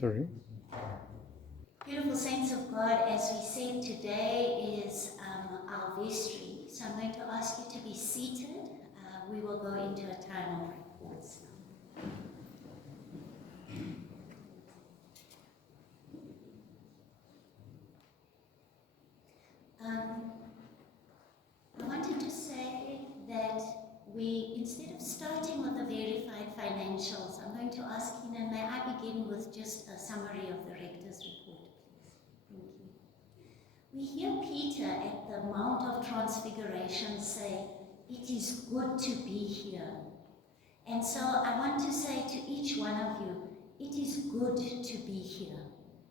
Sorry. Beautiful saints of God, as we said, today is our Vestry. So I'm going to ask you to be seated. We will go into a time of reports now. I wanted to say that instead of starting with the verified financials, I'm going to ask Keenan, may I begin with just a summary of the Rector's report, please? Thank you. We hear Peter at the Mount of Transfiguration say, "It is good to be here." And so I want to say to each one of you, it is good to be here.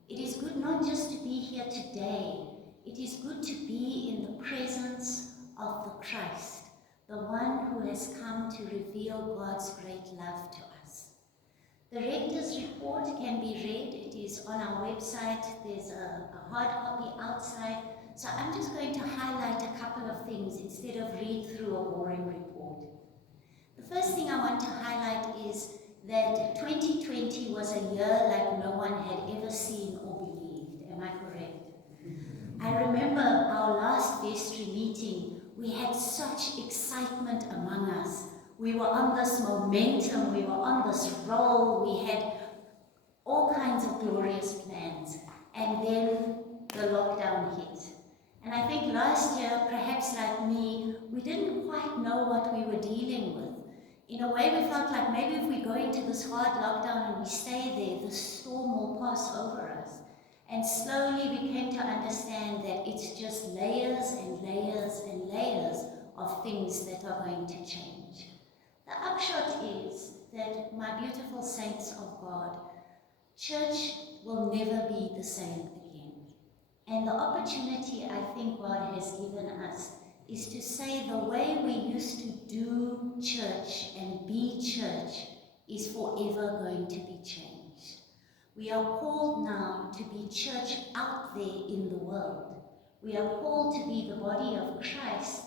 It is good not just to be here today, it is good to be in the presence of the Christ, the one who has come to reveal God's great love to us. The Rector's report can be read. It is on our website. There's a hard copy outside. So I'm just going to highlight a couple of things instead of read through a boring report. The first thing I want to highlight is that 2020 was a year like no one had ever seen or believed. Am I correct? I remember our last Vestry meeting, we had such excitement among us. We were on this momentum, we were on this roll, we had all kinds of glorious plans, and then the lockdown hit. And I think last year, perhaps like me, we didn't quite know what we were dealing with. In a way, we felt like maybe if we go into this hard lockdown and we stay there, the storm will pass over us. And slowly we came to understand that it's just layers and layers and layers of things that are going to change. The upshot is that, my beautiful saints of God, church will never be the same again. And the opportunity I think God has given us is to say the way we used to do church and be church is forever going to be changed. We are called now to be church out there in the world. We are called to be the body of Christ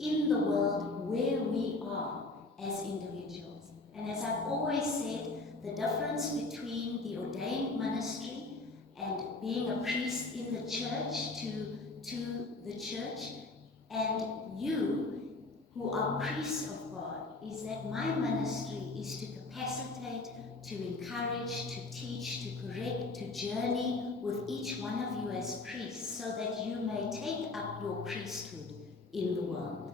in the world where we are as individuals. And as I've always said, the difference between the ordained ministry and being a priest in the church to the church and you who are priests of God is that my ministry is to capacitate, to encourage, to teach, to correct, to journey with each one of you as priests so that you may take up your priesthood in the world.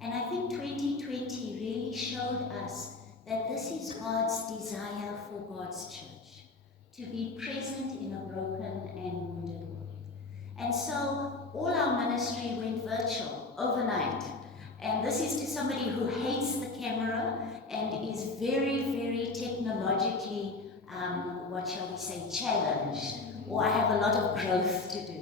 And I think 2020 really showed us that this is God's desire for God's church, to be present in a broken and wounded world. And so all our ministry went virtual overnight. And this is to somebody who hates the camera and is very, very technologically, what shall we say, challenged, or I have a lot of growth to do.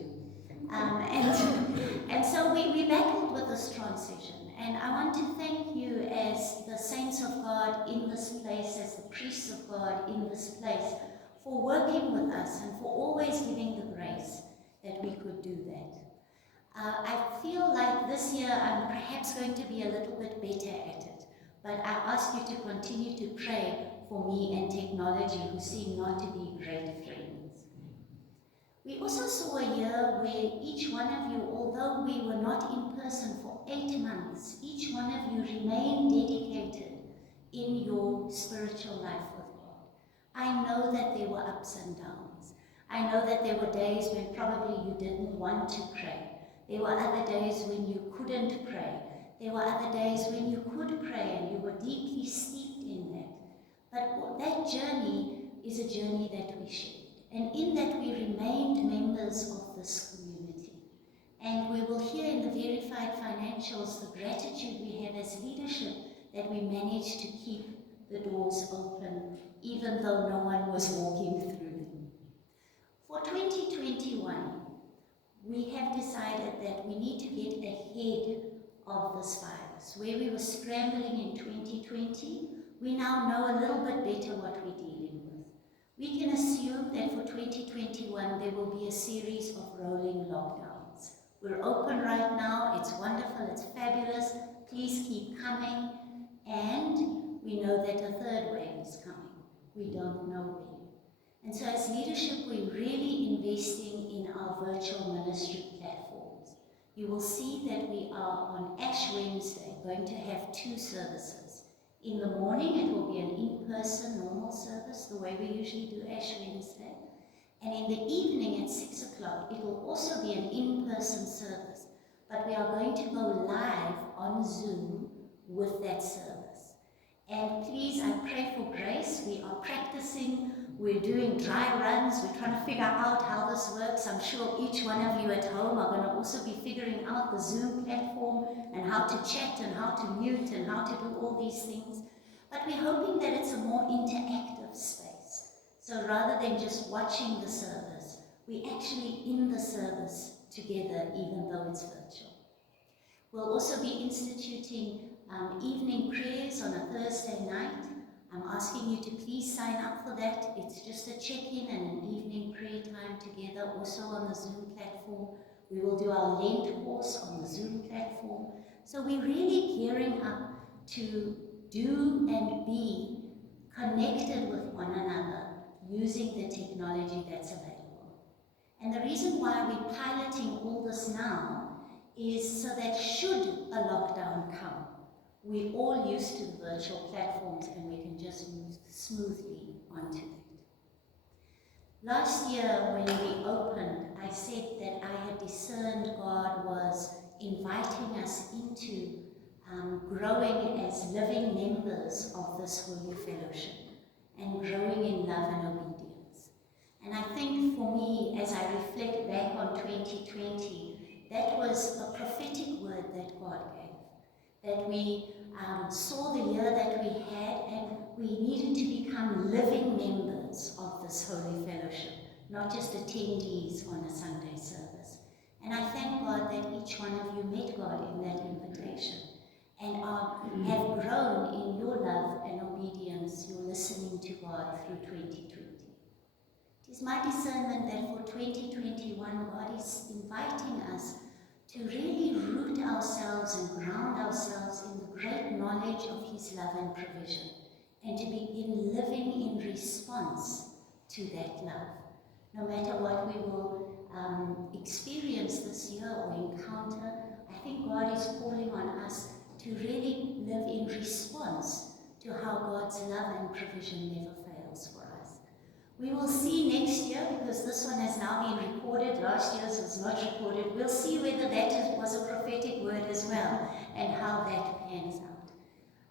And so we battled with this transition. And I want to thank you as the saints of God in this place, as the priests of God in this place, for working with us and for always giving the grace that we could do that. I feel like this year I'm perhaps going to be a little bit better at it, but I ask you to continue to pray for me and technology, who seem not to be great friends. We also saw a year where each one of you, although we were not in person for 8 months, each one of you remained dedicated in your spiritual life with God. I know that there were ups and downs. I know that there were days when probably you didn't want to pray. There were other days when you couldn't pray. There were other days when you could pray and you were deeply steeped in that. But that journey is a journey that we shared. And in that we remained members of this community. And we will hear in the verified financials the gratitude we have as leadership that we managed to keep the doors open, even though no one was walking through them. For 2021, we have decided that we need to get ahead of this virus. Where we were scrambling in 2020, we now know a little bit better what we're dealing with. We can assume that for 2021 there will be a series of rolling lockdowns. We're open right now, it's wonderful, it's fabulous, please keep coming, and we know that a third wave is coming. We don't know when. And so as leadership, we're really investing in our virtual ministry platforms. You will see that we are on Ash Wednesday going to have 2 services. In the morning, it will be an in-person normal service, the way we usually do Ash Wednesday. And in the evening at 6 o'clock, it will also be an in-person service. But we are going to go live on Zoom with that service. And please, I pray for grace. We are practicing, we're doing dry runs, we're trying to figure out how this works. I'm sure each one of you at home are going to also be figuring out the Zoom platform and how to chat and how to mute and how to do all these things. But we're hoping that it's a more interactive space. So rather than just watching the service, we're actually in the service together, even though it's virtual. We'll also be instituting evening prayers on a Thursday night. I'm asking you to please sign up for that. It's just a check-in and an evening prayer time together, also on the Zoom platform. We will do our Lent course on the Zoom platform. So we're really gearing up to do and be connected with one another using the technology that's available. And the reason why we're piloting all this now is so that should a lockdown come, we're all used to the virtual platforms and we can just move smoothly onto that. Last year when we opened, I said that I had discerned God was inviting us into growing as living members of this holy fellowship and growing in love and obedience. And I think for me, as I reflect back on 2020, that was a prophetic word that God gave, that we saw the year that we had and we needed to become living members of this holy fellowship, not just attendees on a Sunday service. And I thank God that each one of you met God in that invitation and have grown in your love and obedience, your listening to God through 2020. It is my discernment that for 2021, God is inviting us to really root ourselves and ground ourselves in the great knowledge of His love and provision, and to begin living in response to that love. No matter what we will experience this year or encounter, I think God is calling on us to really live in response to how God's love and provision never fails for us. We will see next year, because this one has now been recorded, last year's was not recorded, we'll see whether that was a prophetic word as well, and how that pans out.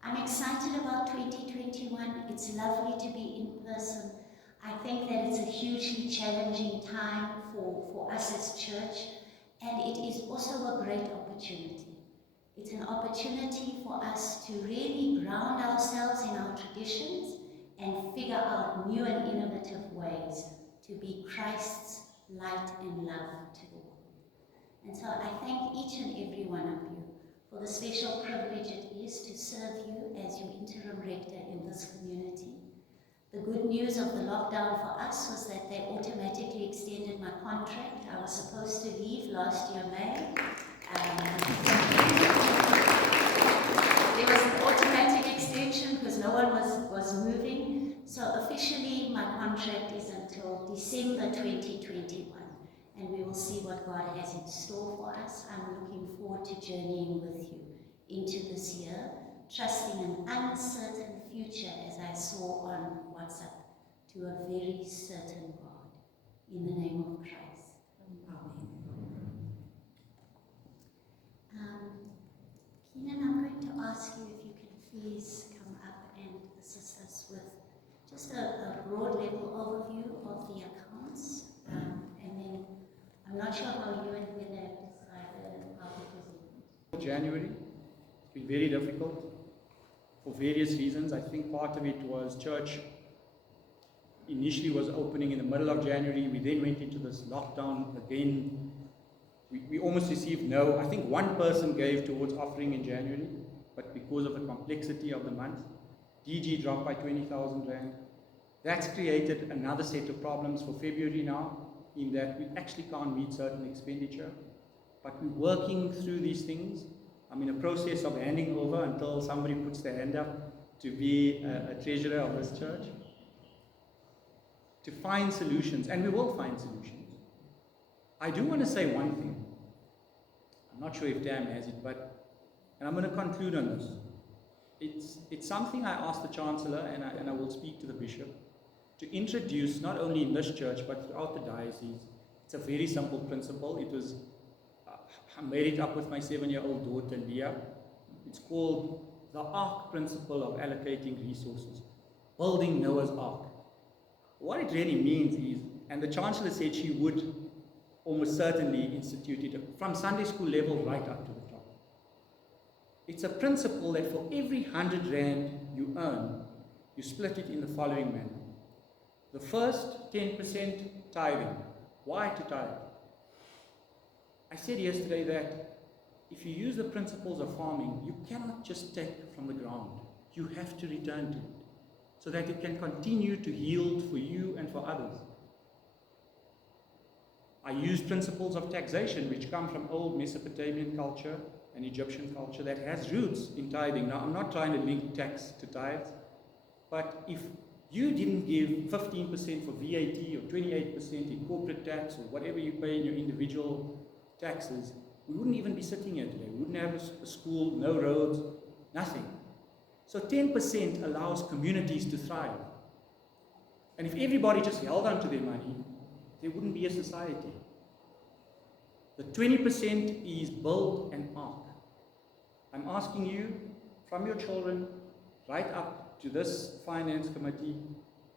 I'm excited about 2021. It's lovely to be in person. I think that it's a hugely challenging time for us as church, and it is also a great opportunity. It's an opportunity for us to really ground ourselves in our traditions and figure out new and innovative ways to be Christ's light and love to the world. And so I thank each and every one of you for the special privilege it is to serve you as your interim rector in this community. The good news of the lockdown for us was that they automatically extended my contract. I was supposed to leave last year, May. There was an automatic extension because no one was moving. So officially, my contract is until December 2021. And we will see what God has in store for us. I'm looking forward to journeying with you into this year, trusting an uncertain future, as I saw on WhatsApp, to a very certain God. In the name of Christ. Amen. Keenan, I'm going to ask you if you can please come up and assist us with just a broad level overview of the accounts. And then I'm not sure how you and Heather have decided how to present. January, it's been very difficult for various reasons. I think part of it was church initially was opening in the middle of January. We then went into this lockdown again. We almost received no. I think one person gave towards offering in January, but because of the complexity of the month, DG dropped by 20,000 Rand. That's created another set of problems for February now, in that we actually can't meet certain expenditure. But we're working through these things. I'm in a process of handing over until somebody puts their hand up to be a treasurer of this church. to find solutions, and we will find solutions. I do want to say one thing. I'm not sure if Dan has it, and I'm going to conclude on this. It's something I asked the Chancellor, and I will speak to the Bishop, to introduce not only in this church but throughout the diocese. It's a very simple principle. I made it up with my 7-year-old daughter Leah. It's called the Ark principle of allocating resources, building Noah's Ark. What it really means is, and the Chancellor said she would almost certainly institute it from Sunday school level right up to the top. It's a principle that for every 100 rand you earn, you split it in the following manner. The first 10% tithing. Why to tithe? I said yesterday that if you use the principles of farming, you cannot just take from the ground. You have to return to it so that it can continue to yield for you and for others. I use principles of taxation which come from old Mesopotamian culture and Egyptian culture that has roots in tithing. Now, I'm not trying to link tax to tithes, but if you didn't give 15% for VAT or 28% in corporate tax or whatever you pay in your individual taxes, we wouldn't even be sitting here today. We wouldn't have a school, no roads, nothing. So 10% allows communities to thrive. And if everybody just held on to their money, there wouldn't be a society. The 20% is build an ark. I'm asking you, from your children right up to this finance committee,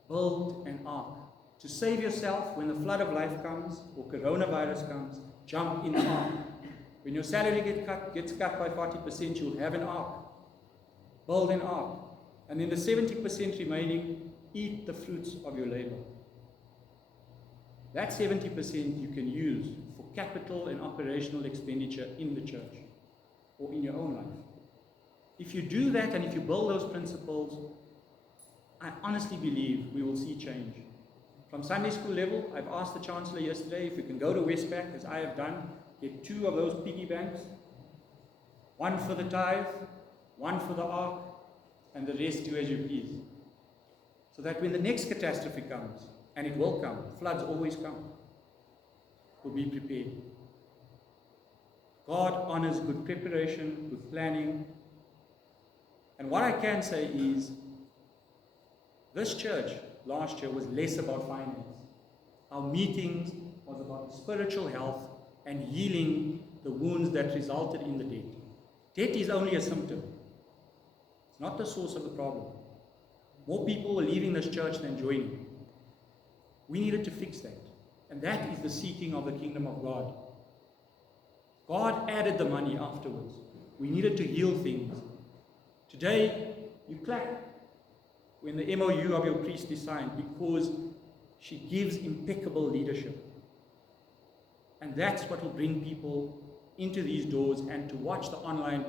build an ark. To save yourself when the flood of life comes or coronavirus comes, jump in the ark. When your salary gets cut by 40%, you'll have an ark. Build an ark. And then the 70% remaining, eat the fruits of your labor. That 70% you can use for capital and operational expenditure in the church or in your own life. If you do that and if you build those principles, I honestly believe we will see change. From Sunday school level, I've asked the Chancellor yesterday if you can go to Westpac, as I have done, get 2 of those piggy banks, 1 for the tithe, 1 for the ark, and the rest do as you please. So that when the next catastrophe comes, and it will come, floods always come, we'll be prepared. God honors good preparation, good planning. And what I can say is, this church last year was less about finance. Our meetings was about spiritual health and healing the wounds that resulted in the debt. Debt is only a symptom. It's not the source of the problem. More people were leaving this church than joining. We needed to fix that. And that is the seeking of the kingdom of God. God added the money afterwards. We needed to heal things. Today, you clap when the MOU of your priest is signed because she gives impeccable leadership. And that's what will bring people into these doors and to watch the online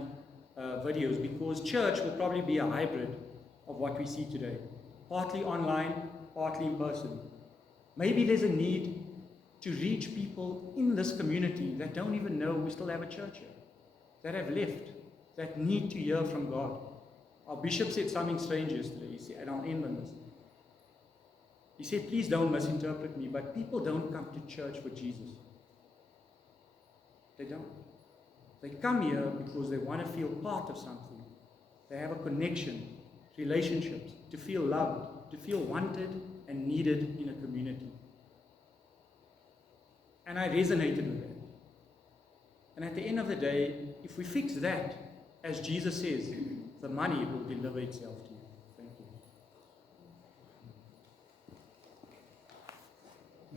videos, because church will probably be a hybrid of what we see today. Partly online, partly in person. Maybe there's a need to reach people in this community that don't even know we still have a church here, that have left, that need to hear from God. Our bishop said something strange yesterday. He said, and I'll end on this. He said, please don't misinterpret me, but people don't come to church for Jesus. They don't. They come here because they want to feel part of something. They have a connection, relationships, to feel loved, to feel wanted and needed in a community. And I resonated with that. And at the end of the day, if we fix that, as Jesus says, the money will deliver itself to you. Thank you.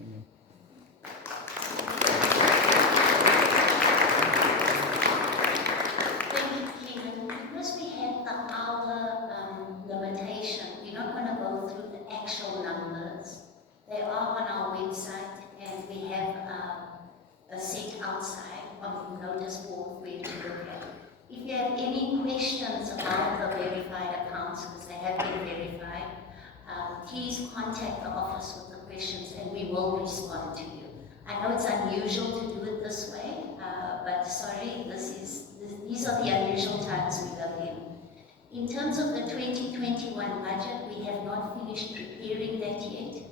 Amen. Thank you, Kenan. Because we have the hour limitation, we're not going to go through the actual numbers. They are on our website, and we have a set outside on the notice board for you to look at. If you have any questions about the verified accounts, because they have been verified, please contact the office with the questions and we will respond to you. I know it's unusual to do it this way, but sorry, these are the unusual times we live in. In terms of the 2021 budget, we have not finished preparing that yet.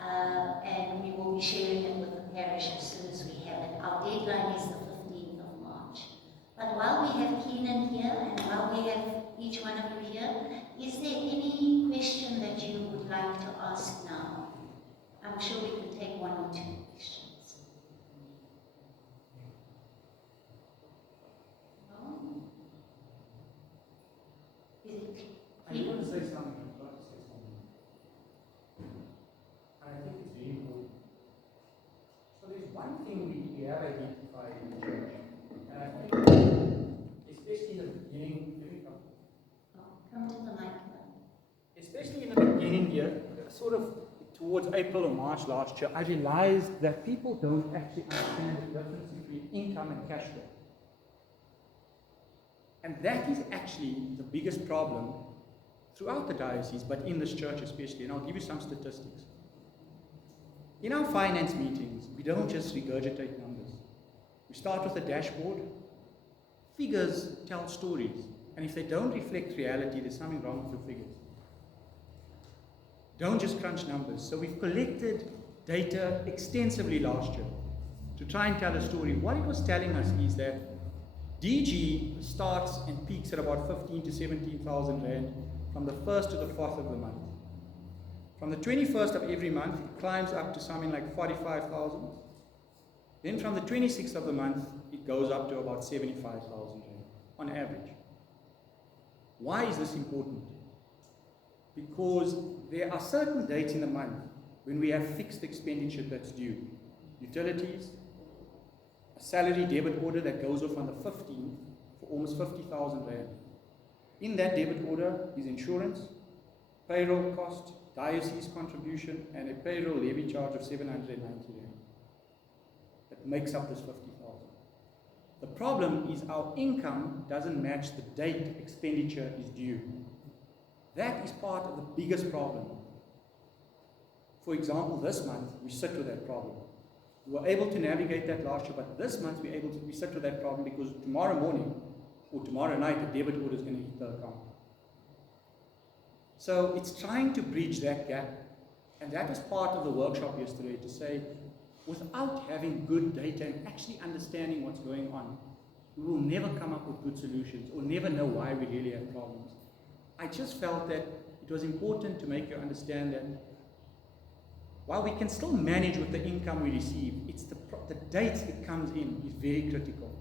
and we will be sharing it with the parish as soon as we have it. Our deadline is the 15th of March. But while we have Keenan here, and while we have each one of you here, is there any question that you would like to ask now? I'm sure we can take one or two questions. No? Is it I just want to say something. I'd like to say something. And I think it's very important. So there's one thing we have identified in the church, and I think, especially in the beginning, come to the mic. Especially in the beginning here, sort of towards April or March last year, I realized that people don't actually understand the difference between income and cash flow. And that is actually the biggest problem throughout the diocese, but in this church especially. And I'll give you some statistics. In our finance meetings, we don't just regurgitate numbers. We start with a dashboard. Figures tell stories. And if they don't reflect reality, there's something wrong with your figures. Don't just crunch numbers. So we've collected data extensively last year to try and tell a story. What it was telling us is that DG starts and peaks at about 15 to 17,000 rand from the 1st to the 4th of the month. From the 21st of every month, it climbs up to something like 45,000. Then from the 26th of the month, it goes up to about 75,000 rand on average. Why is this important? Because there are certain dates in the month when we have fixed expenditure that's due. Utilities, a salary debit order that goes off on the 15th for almost 50,000 rand. In that debit order is insurance, payroll cost, diocese contribution, and a payroll levy charge of 790 rand. That makes up this 50,000. The problem is our income doesn't match the date expenditure is due. That is part of the biggest problem. For example, this month, we sit with that problem. We were able to navigate that last year, but this month we sit with that problem because tomorrow morning or tomorrow night, the debit order is going to hit the account. So it's trying to bridge that gap. And that was part of the workshop yesterday, to say, without having good data and actually understanding what's going on, we will never come up with good solutions or never know why we really have problems. I just felt that it was important to make you understand that while we can still manage with the income we receive, it's the dates it comes in is very critical.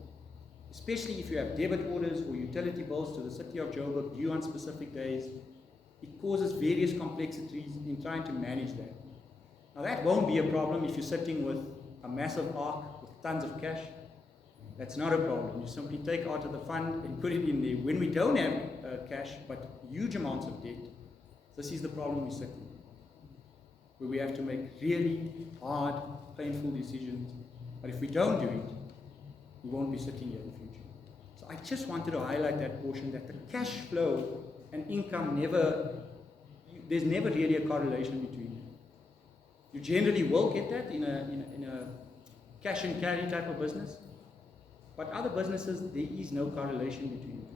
Especially if you have debit orders or utility bills to the city of Joburg due on specific days, it causes various complexities in trying to manage that. Now that won't be a problem if you're sitting with a massive ark with tons of cash. That's not a problem. You simply take out of the fund and put it in there. When we don't have cash, but huge amounts of debt, this is the problem we sit in, where we have to make really hard, painful decisions. But if we don't do it, we won't be sitting here in the future. So I just wanted to highlight that portion, that the cash flow and income there's never really a correlation between them. You generally will get that in a cash and carry type of business, but other businesses, there is no correlation between them.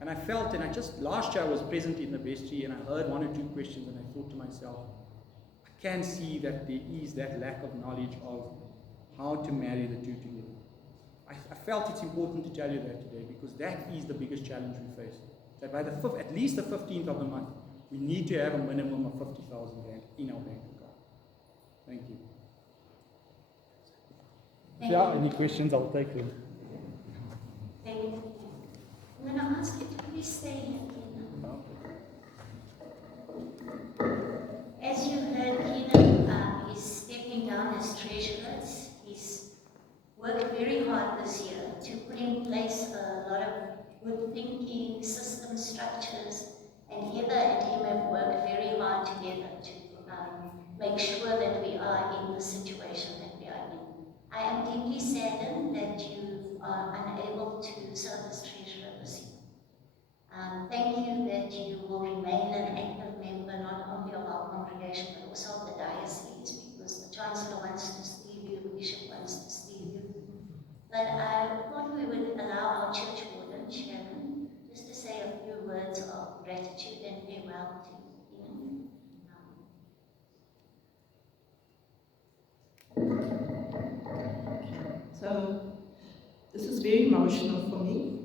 And I felt, last year I was present in the Vestry and I heard one or two questions and I thought to myself, I can see that there is that lack of knowledge of how to marry the two together. I felt it's important to tell you that today because that is the biggest challenge we face. That by at least the 15th of the month, we need to have a minimum of 50,000 rand in our bank account. Thank you. If there are any questions, I'll take them. Thank you. I'm going to ask you to please stay here, Keenan. As you heard, Keenan is stepping down as treasurer. He's worked very hard this year to put in place a lot of good thinking, system structures, and Heather and him have worked very hard together to make sure that we are in the situation that we are in. I am deeply saddened that you are unable to serve as treasurer this year. Thank you that you will remain an active member not only of our congregation but also of the diocese, because the Chancellor wants to see you, the Bishop wants to see you. But I thought we would allow our church warden, Sharon, just to say a few words of gratitude and farewell to you. So this is very emotional for me.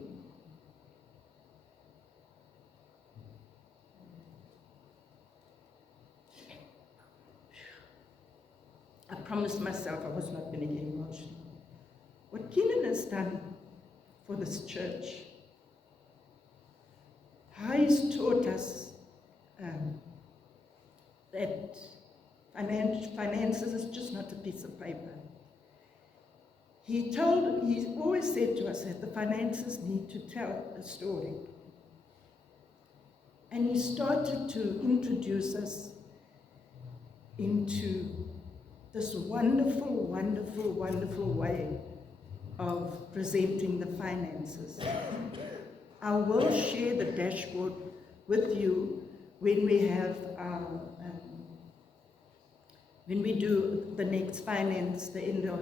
I promised myself I was not going to get emotional. What Keenan has done for this church, how he's taught us that finances is just not a piece of paper. He's always said to us that the finances need to tell a story. And he started to introduce us into this wonderful, wonderful, wonderful way of presenting the finances. I will share the dashboard with you when we have when we do the next finance, the end of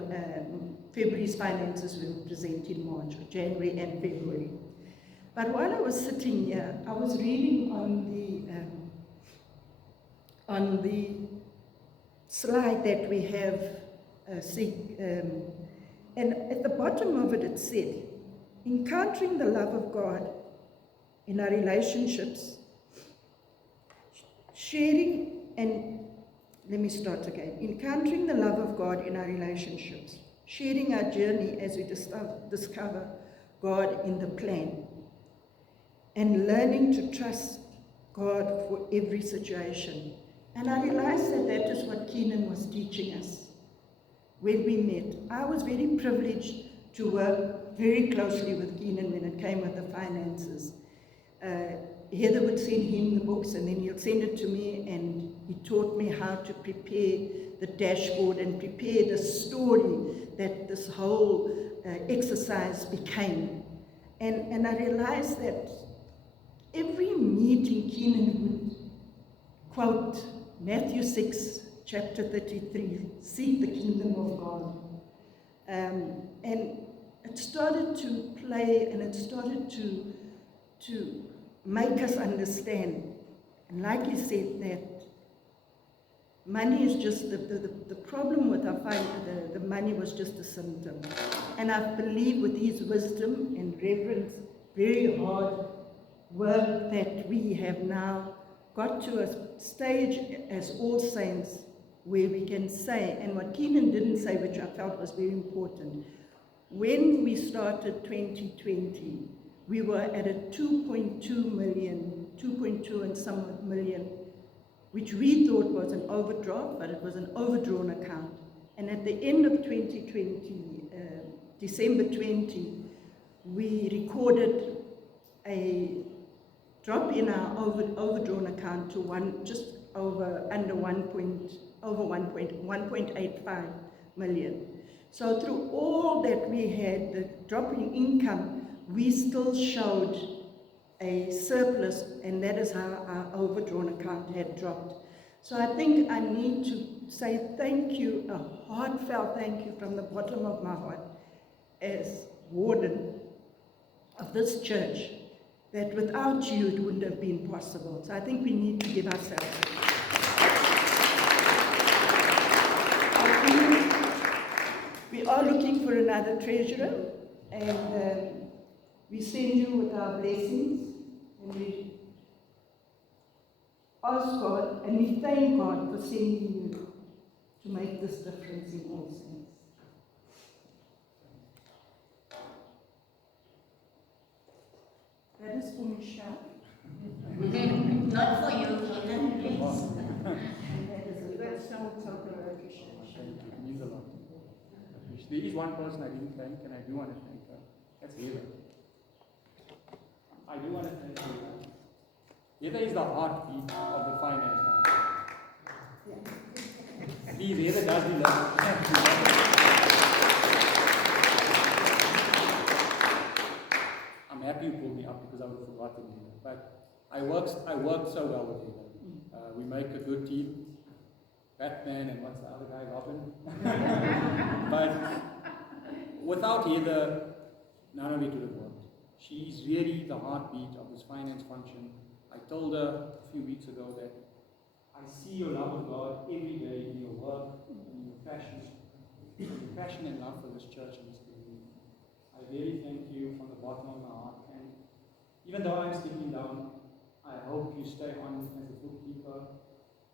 February's finances will present in March, or January and February. But while I was sitting here, I was reading on the slide that we have, and at the bottom of it, it said, encountering the love of God in our relationships, sharing and, let me start again, encountering the love of God in our relationships, sharing our journey as we discover God in the plan, and learning to trust God for every situation. And I realized that that is what Keenan was teaching us when we met. I was very privileged to work very closely with Keenan when it came with the finances. Heather would send him the books and then he'll send it to me, and he taught me how to prepare the dashboard and prepare the story that this whole exercise became. And I realized that every meeting Keenan would quote Matthew 6, chapter 33, seek the kingdom of God. And it started to play, and it started to make us understand. And like he said, that money is just the problem with our finances. The money was just a symptom. And I believe with his wisdom and reverence, very hard work, that we have now got to a stage as All Saints where we can say, and what Keenan didn't say, which I felt was very important, when we started 2020, we were at a 2.2 million, 2.2 and some million, which we thought was an overdraft, but it was an overdrawn account. And at the end of 2020, December 20, we recorded a drop in our overdrawn account to just over 1.85 million. So through all that we had, the drop in income, we still showed a surplus, and that is how our overdrawn account had dropped. So I think I need to say thank you, a heartfelt thank you from the bottom of my heart as warden of this church, that without you it wouldn't have been possible. So I think we need to give ourselves. We are looking for another treasurer, and we send you with our blessings, and we ask God, and we thank God for sending you to make this difference in all things. That is for Michelle. Not for you, Keenan, please. And that is a good token of appreciation. It means a lot. There is one person I didn't thank, and I do want to thank her. That's Heather. I do want to thank Heather. Heather is the heartbeat of the finance council. Please, Heather does the love. I'm happy you pulled me up because I would have forgotten Heather. But I work so well with Heather. We make a good team. Batman and what's the other guy, Robin? But without Heather, none of it would have worked. She's really the heartbeat of this finance function. I told her a few weeks ago that I see your love of God every day in your work, in your passion passion and love for this church and this community. I really thank you from the bottom of my heart. And even though I'm stepping down, I hope you stay on as a bookkeeper,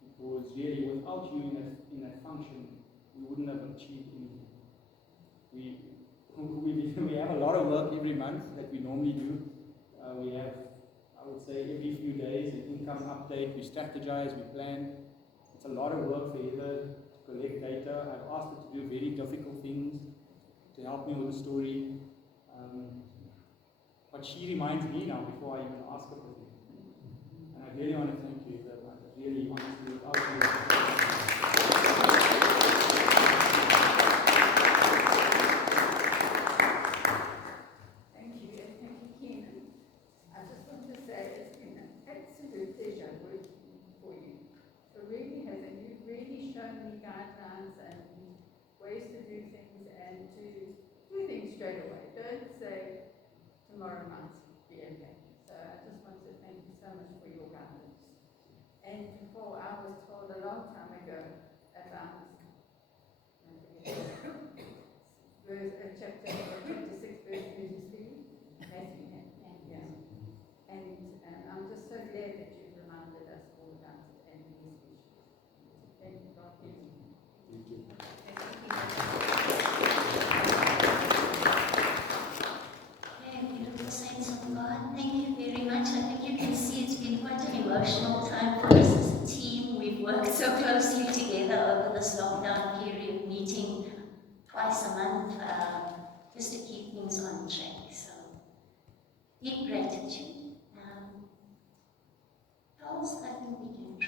because really without you in that function, we wouldn't have achieved anything. We have a lot of work every month that we normally do. We have, I would say, every few days an income update. We strategize, we plan. It's a lot of work for Heather to collect data. I've asked her to do very difficult things to help me with the story. But she reminds me now before I even ask her for things. And I really want to thank you, Heather. I really, honestly, without you. Thank you, and thank you, Kenan. I just want to say it's been an absolute pleasure working for you. It really has, and you've really shown me guidelines and ways to do things and to do things straight away. Don't say tomorrow might be okay. So I just want to thank you so much for your guidance. And before, I was told a long time ago about chapter 6, verse 33. Matthew, yeah. And I'm just so glad that you've reminded us all about it and these issues. Thank you, God bless you. Thank you. Okay, beautiful saints of God, thank you very much. I think you can see it's been quite an emotional time for us as a team. We've worked so closely together over this lockdown period, meeting twice a month, just to keep things on track. So, deep gratitude. Charles, I think we can